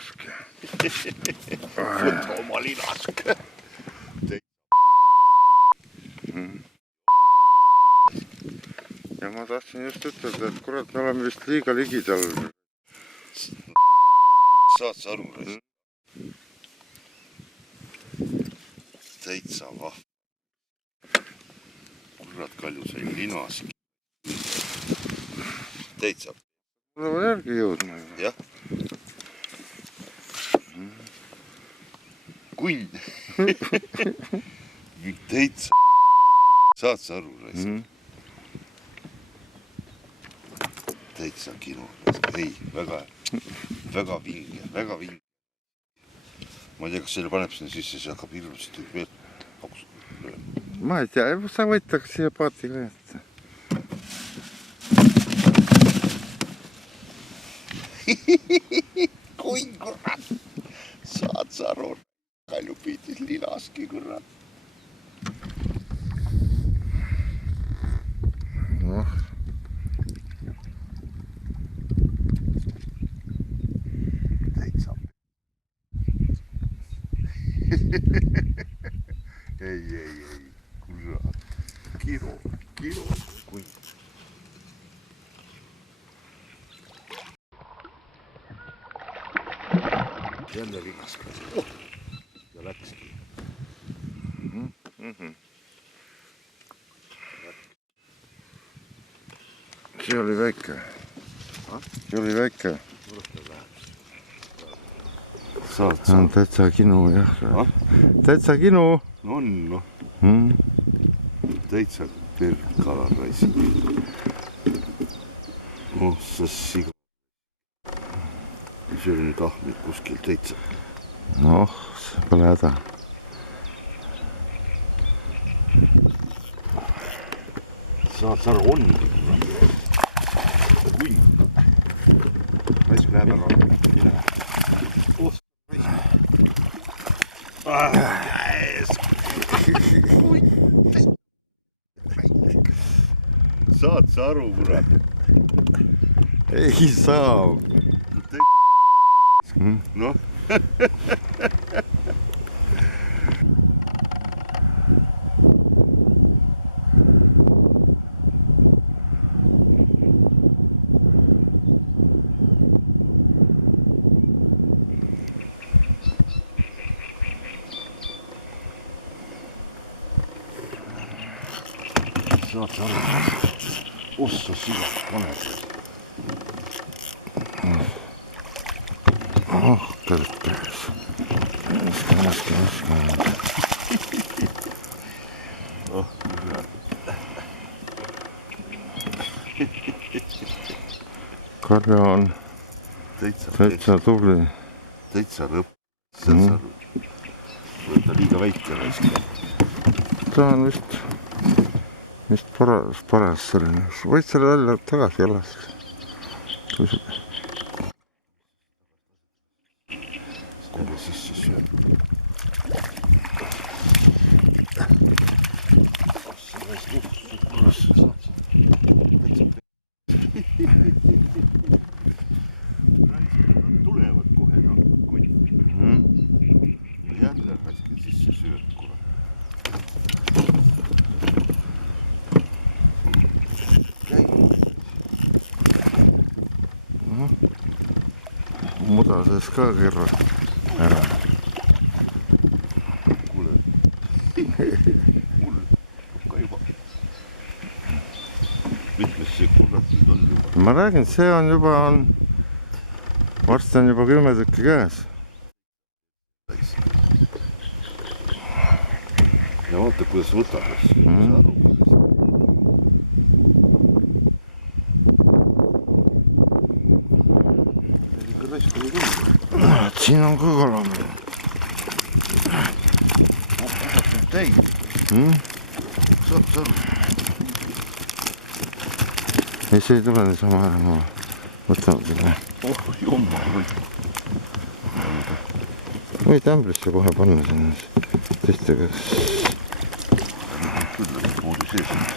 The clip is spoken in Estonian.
linask. Võta oma linask. Ja ma tahtsin just ütelda, et kurat, me oleme vist liiga ligidal. Saad sa aru, Raisk? Täitsa vahv. Kurat, Kalju sai linask. Täitsa. Mul on järgi jõudma. Jah. Kunn. Täitsa. Saad sa aru, Raisk? Täitsa kino. Ei, väga vinge, väga vinge. Ma ei tea, kas selle paneb sinna sisse, see hakkab hirmsasti veel paksu lööma. Ma ei tea, sa võitaks siia paati ka jätta. Kunn, kurat! Saad sa aru? Kalju püüdis linaski, kurat. Noh. Täitsa. Ei, kurat. Kilo, kunn. Jälle linaskas. Ja läkski. See oli väike. See oli väike. Saad See on täitsa kinu, jah. Täitsa kinu. On, noh. Täitsa perkala, Raisk. Oh, sa siga. See oli nüüd ahmid kuskil täitsa. Noh, see pole häda. Saad sa aru, on. Kunn. Raisk läheb ära. Ei lähe. Oh, Raisk. Saad sa aru, kurat? Ei saa. Noh. Saad sa aru? Ossa siga, paneb. Oh, kõrtes. Laske. Oh, kurat. Karja on täitsa tubli. Täitsa rõpp. Saad sa aru? Või ta liiga väike, Raisk. Ta on vist paras selline. Võid selle välja tagasi jalast. Kogu sisse syöb. Tulevad kohe, noh, kunn. Jälle Raisk sisse syöb, kurat. Muda sees ka kerra ära. Kuule. Mul ka juba. Mitmes see kurat nüüd on juba? Ma räägin, see on juba varsti on juba 10 tükki käes. Ja vaata, kuidas võtab. Siin on ka kalamine. Täis. Saad sa aru? Ei, see ei tule niisama ära, ma võtan selle. Oh, jumal. Võid ämbrisse kohe panna sinna. Tõesti, kas... Küll, moodi sees.